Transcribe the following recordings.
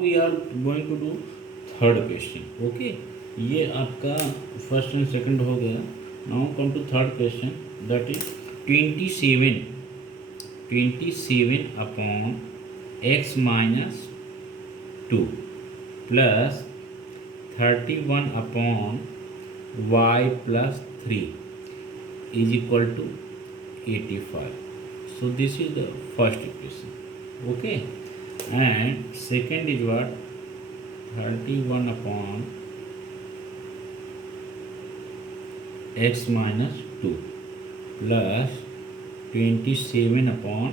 We are going to do third question. Okay, ये आपका first and second हो गया. Now come to third question, that is 27 upon x minus 2 plus 31 upon y plus 3 is equal to 85. So this is the first equation. Okay, and second is what? 31 upon x minus 2 plus 27 upon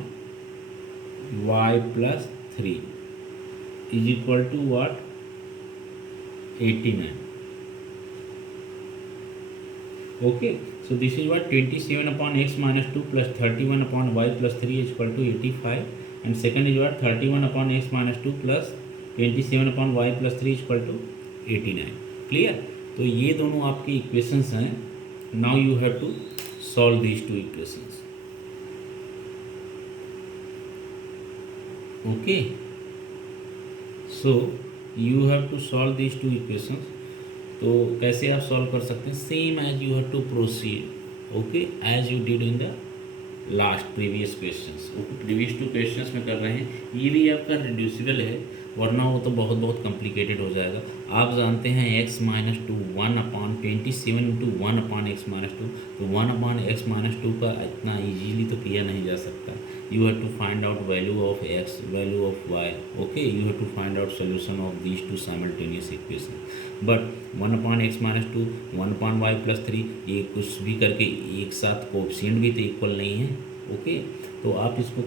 y plus 3 is equal to what? 89. Okay, so this is what? 27 upon x minus 2 plus 31 upon y plus 3 is equal to 85. And second is what? 31 upon x minus 2 plus 27 upon y plus 3 is equal to 89. Clear? तो ये दोनों आपके equations हैं. Now you have to solve these two equations. Okay, so you have to solve these two equations. तो कैसे आप solve कर सकते हैं? Same as you have to proceed. Okay, as you did in the last previous questions. Okay, previous two questions में कर रहे हैं. ये भी आपका रिड्यूसिबल है, वरना वो तो बहुत बहुत कॉम्प्लिकेटेड हो जाएगा. आप जानते हैं x minus 2 1 upon 27 into 1 upon x minus 2. तो 1 अपॉन एक्स माइनस 2 का इतना ईजीली तो किया नहीं जा सकता. You have to find out value of x, value of y. Okay, you have to find out solution of these two simultaneous equation. But 1 upon x minus 2 1 upon y plus 3 ये कुछ भी करके एक साथ कोएफिशिएंट भी तो equal नहीं है. ओके, तो आप इसको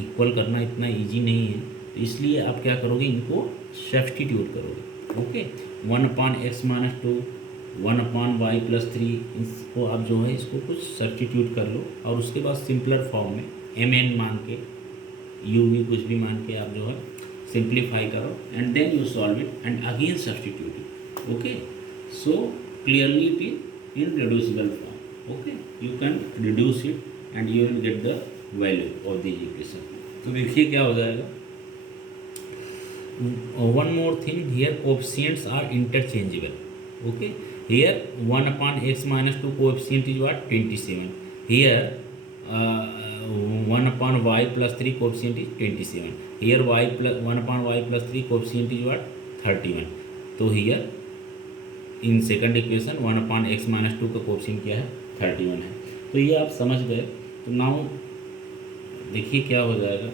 इक्वल करना इतना ईजी नहीं है. तो इसलिए आप क्या करोगे? इनको सब्स्टिट्यूट करोगे. Okay, 1 upon x minus 2 1 upon y plus 3, इसको आप जो है इसको कुछ सब्स्टिट्यूट कर लो. और उसके बाद सिंपलर फॉर्म में mn मान के, u भी कुछ भी मान के आप जो है सिंप्लीफाई करो. And then you solve it and again substitute it. Okay, so clearly it is in reducible form. Okay, you can reduce it and you will get the value of this equation. तो देखिए क्या हो जाएगा. One more thing here, coefficients are interchangeable. Okay, here 1 upon x minus 2 coefficient is what? 27. Here 1 upon y plus 3 coefficient is 27. Here 1 upon y plus 3 coefficient is what? 31. तो here in second equation 1 upon x minus 2 का coefficient क्या है? 31 है. तो ये आप समझ गए. तो now देखिए क्या हो जाएगा.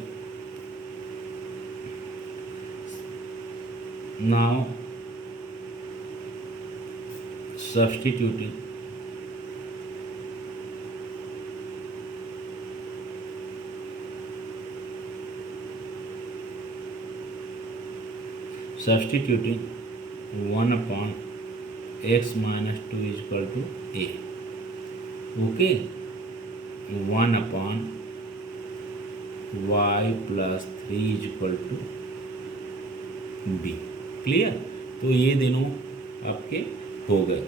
Now substituting substituting 1 upon x minus 2 is equal to a. Okay, 1 upon y plus 3 is equal to b. Clear? तो ये दोनों आपके हो गए.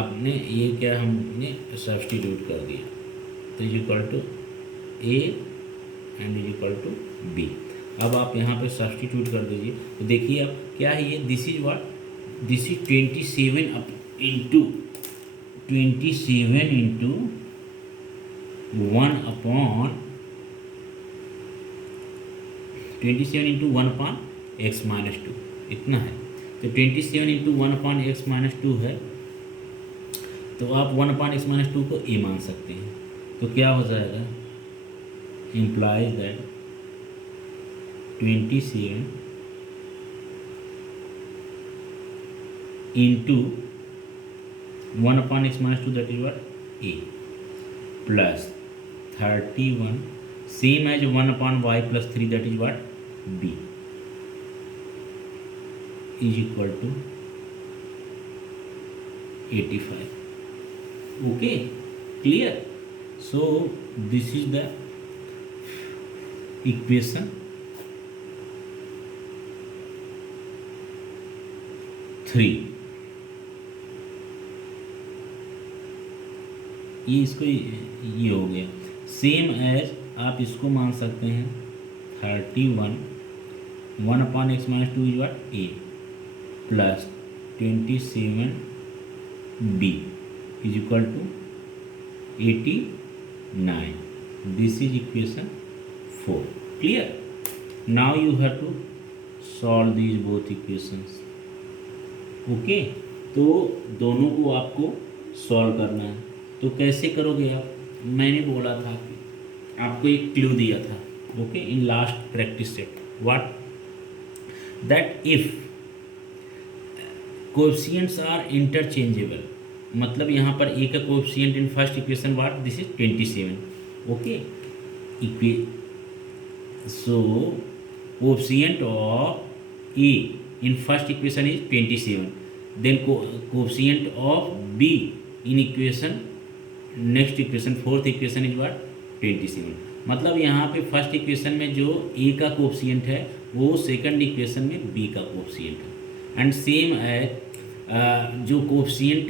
आपने ये क्या हमने सब्स्टिट्यूट कर दिया. तो is equal to a and is equal to b. अब आप यहाँ पे सब्स्टिट्यूट कर दीजिए. तो देखिए अब क्या है ये. This is what? This is 27 into 1 upon 27 into 1 upon x minus 2 इतना है. तो 27 इंटू 1 अपॉन एक्स माइनस 2 है. तो आप 1 अपॉन एक्स माइनस 2 को ए मान सकते हैं. तो क्या हो जाएगा? Implies that 27 into 1 upon x minus 2 that is what? A plus 31 same as 1 upon y plus 3 that is what? B is equal to 85. Okay, clear? So this is the equation 3. ये इसको ये हो गया. सेम एज आप इसको मान सकते हैं 31 1 upon x minus 2 is what? A plus 27 B is equal to 89. This is equation 4. Clear? Now you have to solve these both equations. Okay, तो दोनों को आपको सॉल्व करना है। तो कैसे करोगे आप? मैंने बोला था कि आपको एक क्लू दिया था, okay, in last practice set, what that if coefficients are interchangeable, मतलब यहाँ पर ए का coefficient in first equation what, this is 27, okay, so coefficient of a in first equation is 27, then coefficient of b in equation next equation fourth equation is what, 27। मतलब यहाँ पे first equation में जो a का coefficient है वो second equation में b का कोएफिशिएंट है, एंड सेम है जो कोएफिशिएंट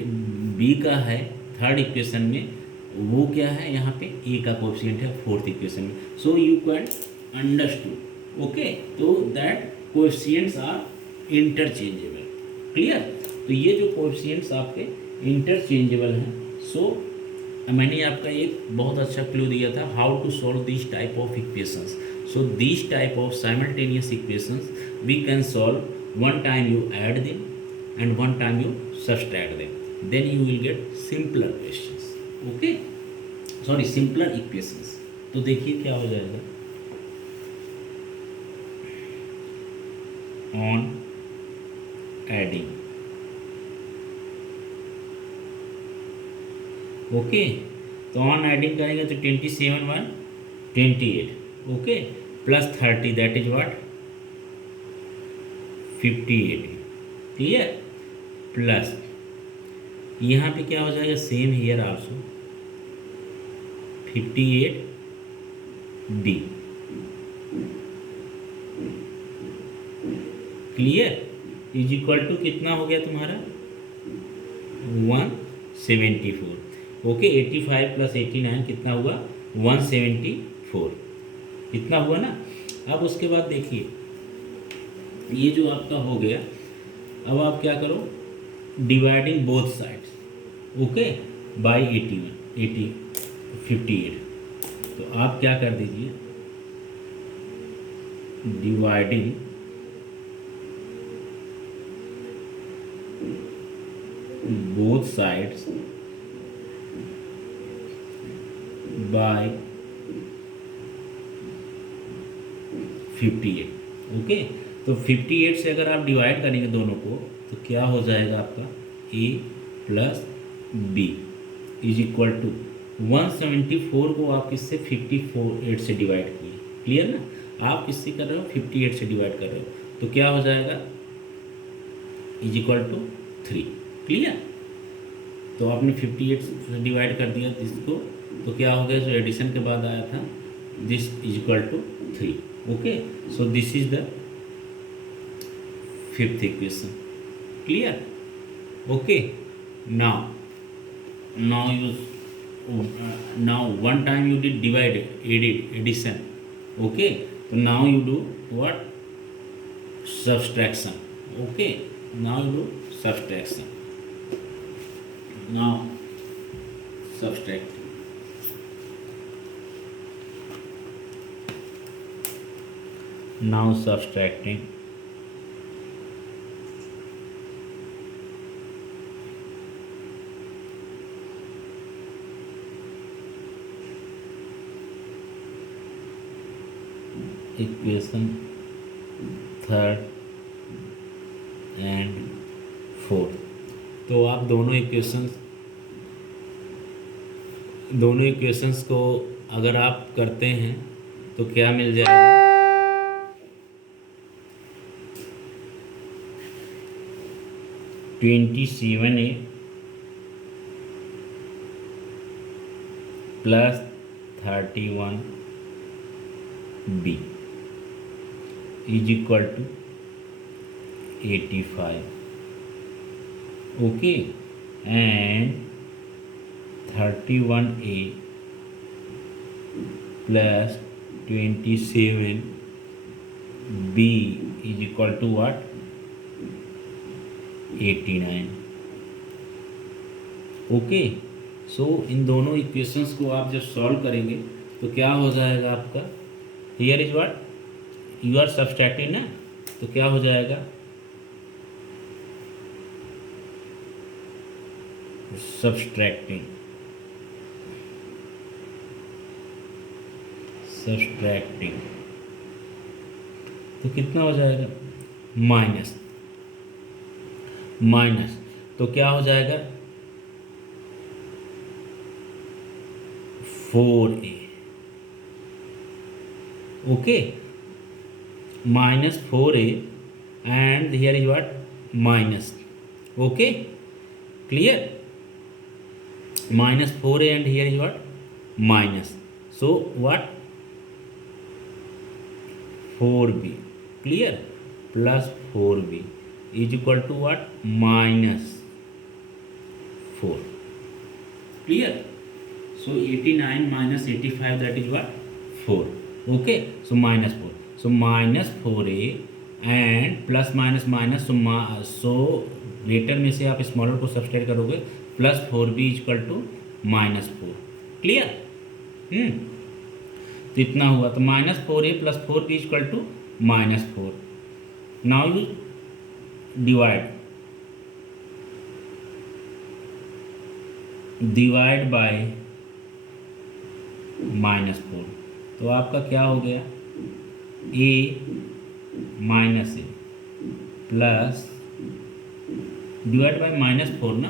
b का है थर्ड इक्वेशन में वो क्या है, यहाँ पे a का कोएफिशिएंट है फोर्थ इक्वेशन में। So you can understood, okay, तो that coefficients are interchangeable. Clear? तो ये जो कोएफिशिएंट्स आपके इंटरचेंजेबल हैं, सो मैंने आपका एक बहुत अच्छा क्लू दिया था, how to solve this type of equations. So this type of simultaneous equations we can solve one time you add them and one time you subtract them, then you will get simpler questions, okay, sorry simpler equations. तो देखिए क्या हो जाएगा, on adding, okay, तो on adding करेंगे तो 27 1 28, okay, plus 30 that is what 58, clear, plus यहाँ पे क्या हो जाएगा, same here also 58 B, clear, is equal to कितना हो गया तुम्हारा 174, ओके, 85 प्लस 89 कितना हुआ 174, इतना हुआ ना। अब उसके बाद देखिए ये जो आपका हो गया, अब आप क्या करो, dividing both sides, okay, by 58, तो आप क्या कर दीजिए, dividing both sides by 58, okay, तो 58 से अगर आप डिवाइड करेंगे दोनों को तो क्या हो जाएगा आपका a plus b is equal to 174 को आप किससे 58 से डिवाइड किए, क्लियर ना, आप किससे कर रहे हो 58 से डिवाइड कर रहे हो, तो क्या हो जाएगा इज इक्वल टू 3, क्लियर। तो आपने 58 से डिवाइड कर दिया इसको, तो क्या हो गया, जो एडिशन के बाद आया था this is equal to 3, okay, so this is the fifth equation, clear, okay. now one time you did addition, okay, so now you do what, subtraction, okay, now you do subtraction, now subtract, now subtracting equation third and fourth, तो आप दोनों equations को अगर आप करते हैं तो क्या मिल जाएगा, 27A plus 31B is equal to 85, okay, and 31A plus 27B is equal to what 89। Okay, so इन दोनों इक्वेशंस को आप जब सॉल्व करेंगे तो क्या हो जाएगा आपका, here is what you are subtracting ना, तो क्या हो जाएगा सब्सट्रैक्टिंग तो कितना हो जाएगा माइनस माइनस, तो क्या हो जाएगा 4a। Okay, -4a and here is what minus। okay, clear, -4a and here is what minus, so what 4b, clear, plus 4b is equal to what -4, clear, so 89 minus 85 that is what 4। okay, so -4, so -4a and plus minus minus, so greater में से आप smaller को subtract करोगे, +4b equal to -4, clear. तो इतना हुआ, तो -4a + 4b equal to -4। Now you divide by -4, तो आपका क्या हो गया a -a plus divide by -4 ना,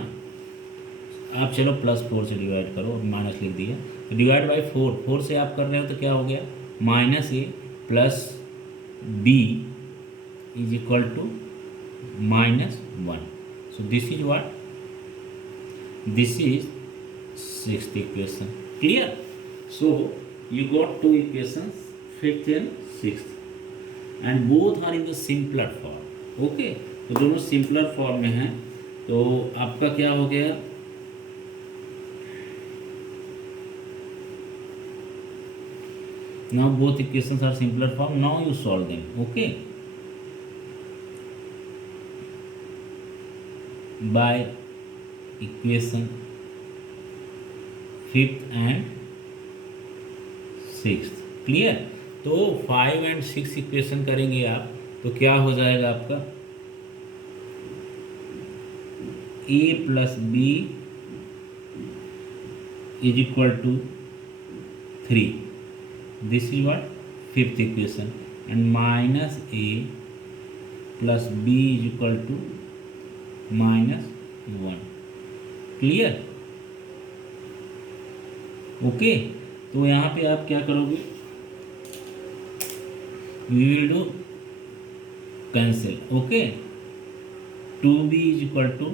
आप चलो +4 से डिवाइड करो और माइनस लिख दिया, तो डिवाइड बाय 4 से आप कर रहे हो तो क्या हो गया -a plus b is equal to -1, so this is what, this is 6th equation, clear. So you got 2 equations, 5th and 6th, and both are in the simpler form। okay, तो दोनों सिंपलर फॉर्म में हैं, तो आपका क्या हो गया now both equations are simpler form, now you solve them। okay, by equation 5th and 6th, clear. तो 5 और 6 इक्वेशन करेंगे आप तो क्या हो जाएगा आपका a + b is equal to 3, this is what 5th equation, and -a + b is equal to -1, clear. Okay, तो यहाँ पे आप क्या करोगे, we will do cancel. Okay, 2b is equal to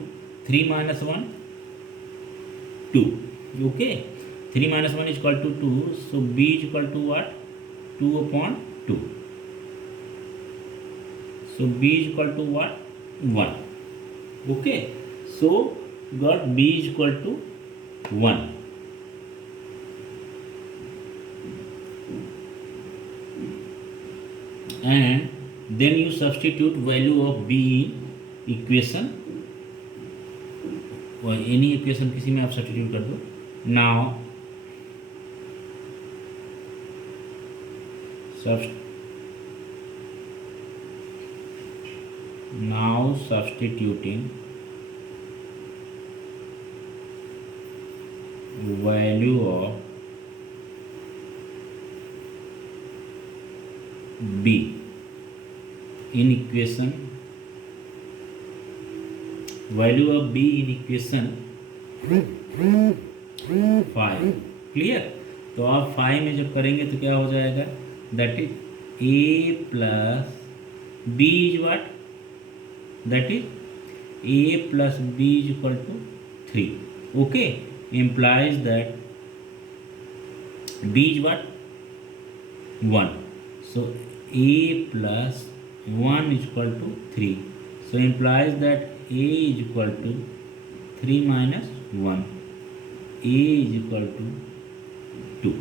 3 - 1 2, okay, 3 - 1 is equal to 2, so b is equal to what 2/2, so b is equal to what 1। okay, so got b is equal to 1, and then you substitute value of b in equation, or any equation किसी में आप substitute कर दो। now substituting value of b in equation, value of b in equation 5, clear. तो आप 5 में जब करेंगे तो क्या हो जाएगा, that is a + b is what, that is a + b is equal to 3, okay, implies that b is what 1, so a + 1 is equal to 3, so implies that a is equal to 3 - 1, a is equal to 2,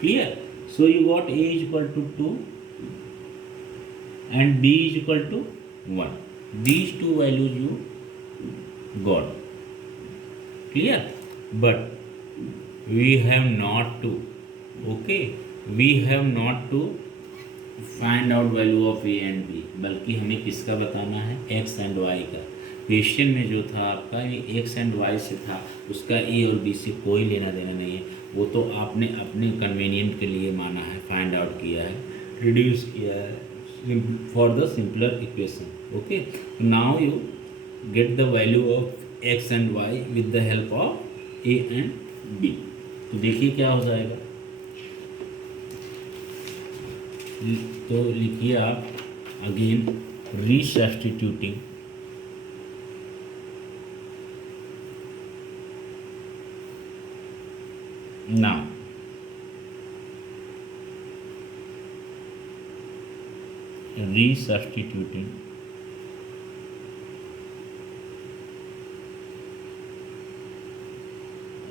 clear। so you got a is equal to 2, and b is equal to 1. These two values you got. Clear? But we have not to, okay, we have not to find out value of a and b, बल्कि हमें किसका बताना है, x and y का। Question में जो था आपका ये एक्स एंड वाई से था, उसका ए और बी से कोई लेना देना नहीं है, वो तो आपने अपने कन्वीनियंट के लिए माना है, फाइंड आउट किया है, रिड्यूस किया है for the simpler equation. Okay, now you get the value of x and y with the help of a and b. तो देखिए क्या हो जाएगा, तो लिखिए आप again resubstituting now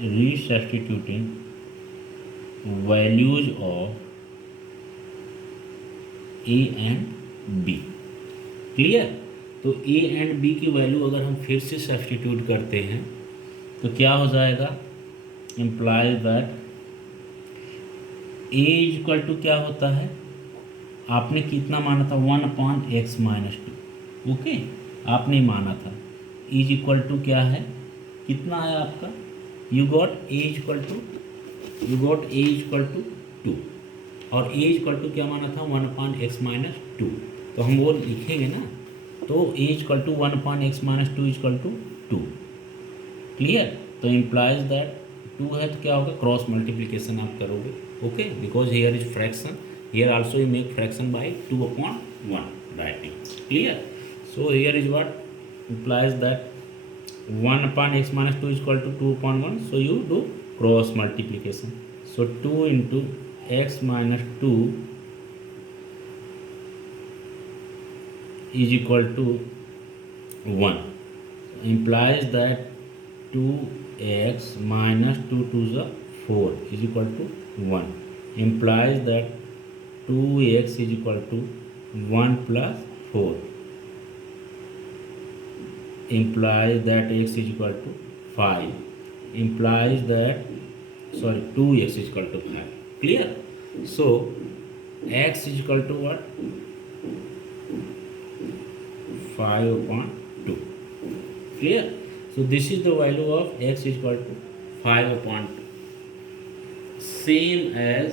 resubstituting values of a and b. Clear? तो a and b की वैल्यू अगर हम फिर से सब्स्टिट्यूट करते हैं तो क्या हो जाएगा, implies that a is equal to क्या होता है, आपने कितना माना था, 1/x-2। ओके, आपने माना था इज इक्वल टू क्या है, कितना आया आपका, you got a is equal to 2, और ए इक्वल टू क्या माना था, 1/x-2। तो हम वो लिखेंगे ना, तो A equal to 1/x-2 equal to 2। Clear? तो इम्प्लाइज दैट 2 है तो क्या होगा, क्रॉस मल्टीप्लिकेशन आप करोगे। Okay, because here is fraction, here also you make fraction by 2/1 writing. Clear? So here is what implies that 1/x-2 equal to 2/1, so you do cross multiplication, so 2 into x-2 is equal to 1, implies that 2x minus 2 to the 4 is equal to 1, implies that 2x is equal to 1 plus 4, implies that x is equal to 5, implies that 2x is equal to 5. Clear? So x is equal to what, 5/2. Clear? So this is the value of x is equal to 5/2, same as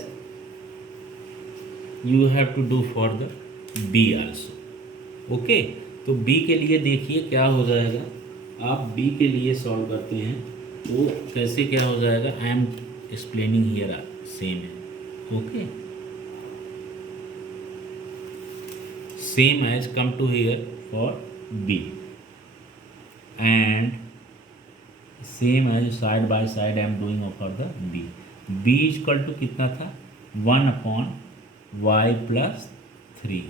you have to do for the b also. Okay, तो b के लिए देखिए क्या हो जाएगा, आप b के लिए सॉल्व करते हैं तो कैसे क्या हो जाएगा, I am explaining here, same है। Okay, same as come to here for b and same as side by side I am doing for the b equal to कितना था, 1/y+3।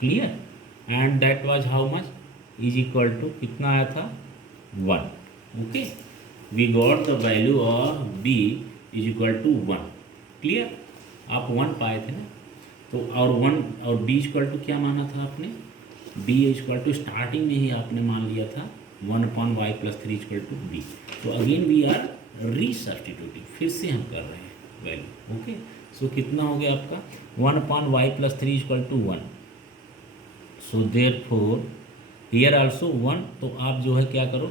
Clear? And that was how much, is equal to कितना आया था, 1। Okay, we got the value of b is equal to 1। Clear? आप 1 पाए थे ना, तो और 1 और b इक्वल टू क्या माना था आपने, b इक्वल टू स्टार्टिंग में ही आपने मान लिया था 1/y+3 इक्वल टू b। तो अगेन वी आर रीसब्स्टिट्यूटिंग, फिर से हम कर रहे हैं वैल्यू। ओके, सो कितना हो गया आपका, 1/y+3 equal to 1, so therefore here also 1, तो आप जो है क्या करो,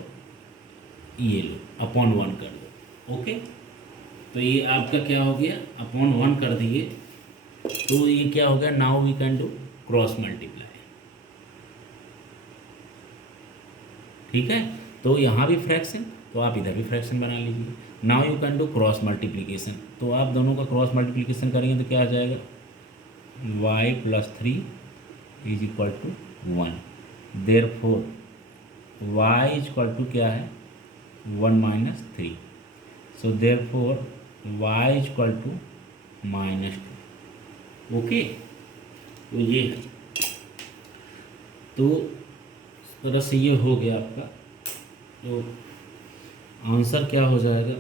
ये लो अपॉन 1 कर दो। ओके, तो ये आपका क्या हो गया, अपॉन 1 कर दिए, तो ये क्या हो गया, now we can do cross multiply. ठीक है, तो यहाँ भी फ्रैक्शन, तो आप इधर भी फ्रैक्शन बना लीजिए। Now you can do cross multiplication, तो आप दोनों का क्रॉस मल्टीप्लिकेशन करेंगे तो क्या आ जाएगा, y+3 is equal to 1, therefore y equal to क्या है, 1-3, so therefore y equal to -2। Okay, तो ये है, तो इस तरह से ये हो गया आपका, तो आंसर क्या हो जाएगा,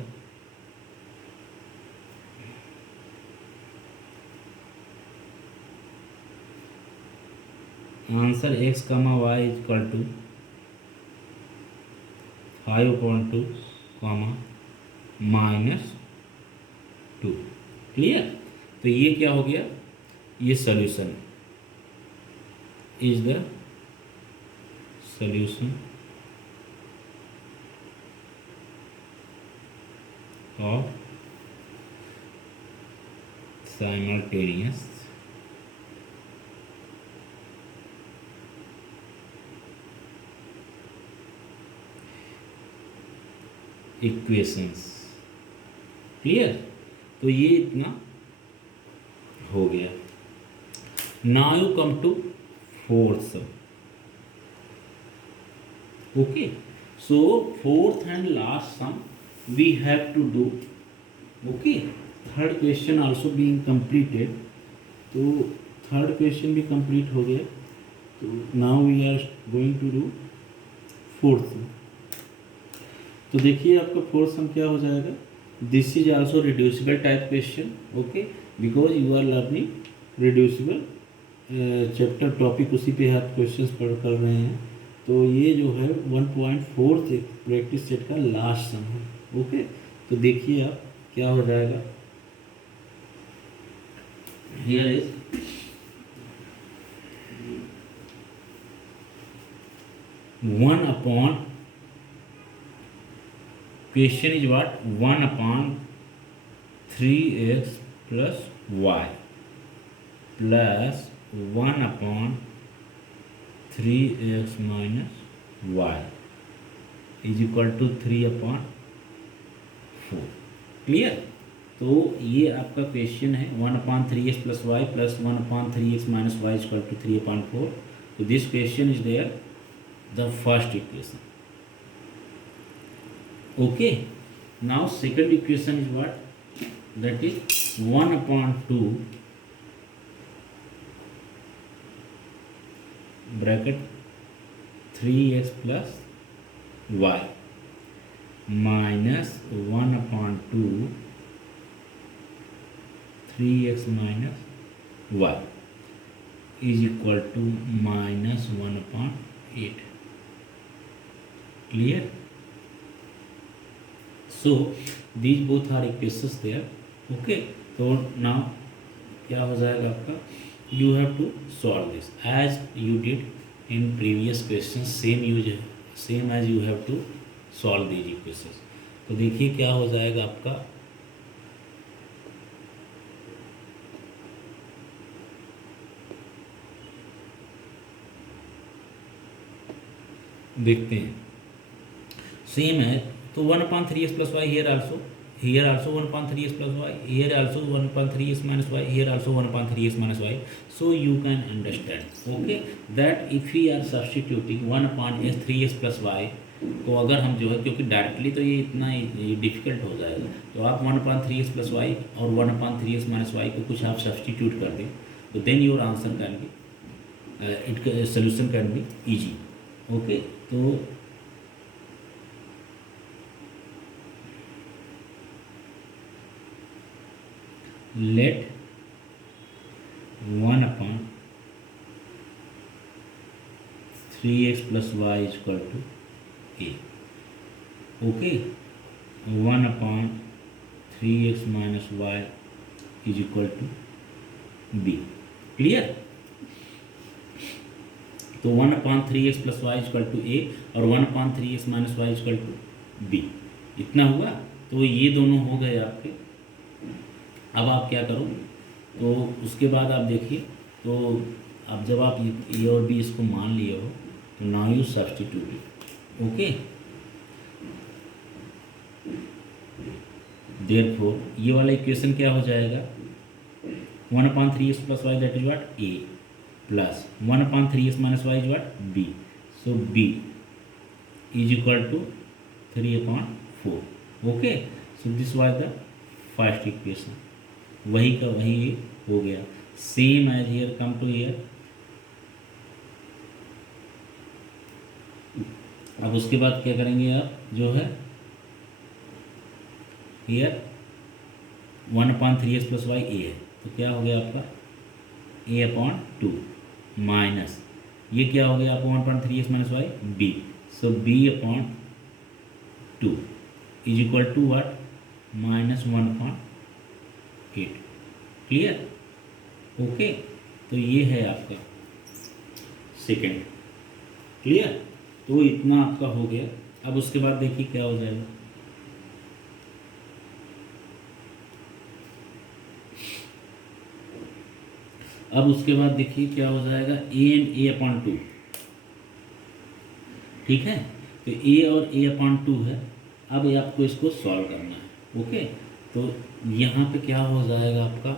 answer x comma y is equal to 5/2 comma -2। Clear? तो ये क्या हो गया, ये solution is the solution of simultaneous equations. Clear? तो ये इतना हो गया। Now you come to fourth sum. Okay, so fourth and last sum we have to do. Okay, third question also being completed. तो थर्ड क्वेश्चन भी complete हो गया। तो now we are going to do fourth सम। तो देखिए आपका fourth sum क्या हो जाएगा। This is also reducible type question. Okay, because you are learning reducible chapter topic, उसी पे आप क्वेश्चंस पढ़ कर रहे हैं। तो ये जो है 1.4 प्रैक्टिस सेट का लास्ट सम है। ओके, तो देखिए आप क्या हो जाएगा। Here is 1/, question is what, 1/3x plus y plus 1/3x minus y is equal to 3/4। Clear? तो ये आपका क्वेश्चन है 1/3x plus y plus 1/3x minus y is equal to 3/4। तो this question is there the first equation. Okay, now second equation is what, that is 1/2 bracket 3x plus y minus 1/2 3x minus y is equal to -1/8। Clear? So these both are equations there. Okay, so now क्या हो जाएगा आपका, you have to solve this as you did in previous questions, same as you have to solve these equations। तो देखिए क्या हो जाएगा आपका, देखते हैं। सेम है, तो 1/3x plus y here also 1/3x plus y, here also 1/3x minus y, here also 1/3x minus y. So you can understand, okay, that if we are substituting 1/3x plus y, तो अगर हम जो है, क्योंकि directly तो ये इतना difficult हो जाएगा, तो आप 1/3x plus y और 1/3x minus y को कुछ आप सब्सटीट्यूट कर दें, तो then your answer can be solution can be easy. Okay, तो let 1/3x plus y is equal to a। okay, 1/3x minus y is equal to b। Clear? तो 1/3x plus y is equal to a और 1/3x minus y is equal to b, इतना हुआ। तो ये दोनों हो गए आपके। अब आप क्या करो, तो उसके बाद आप देखिए, तो अब जब आप ए और बी इसको मान लिए हो, तो now you substitute it. Okay, therefore ये वाला इक्वेशन क्या हो जाएगा, 1/3x plus y that is what a plus 1/3x minus y is what b. So b is equal to 3/4। Okay, so this was the first equation. वही का वही हो गया, same as here, come to here. अब उसके बाद क्या करेंगे आप, जो है हियर 1/3x प्लस वाई ए है, तो क्या हो गया आपका a/2 माइनस ये क्या हो गया आपको 1.3x minus y b, so b upon 2 is equal to what -1/8। Clear? Okay, तो ये है आपका सेकेंड। क्लियर? तो इतना आपका हो गया। अब उसके बाद देखिए क्या हो जाएगा। अब उसके बाद देखिए क्या हो जाएगा, ए एंड ए अपॉन 2। ठीक है, तो ए और ए अपॉन 2 है। अब ये आपको इसको सॉल्व करना है। ओके, तो यहाँ पे क्या हो जाएगा आपका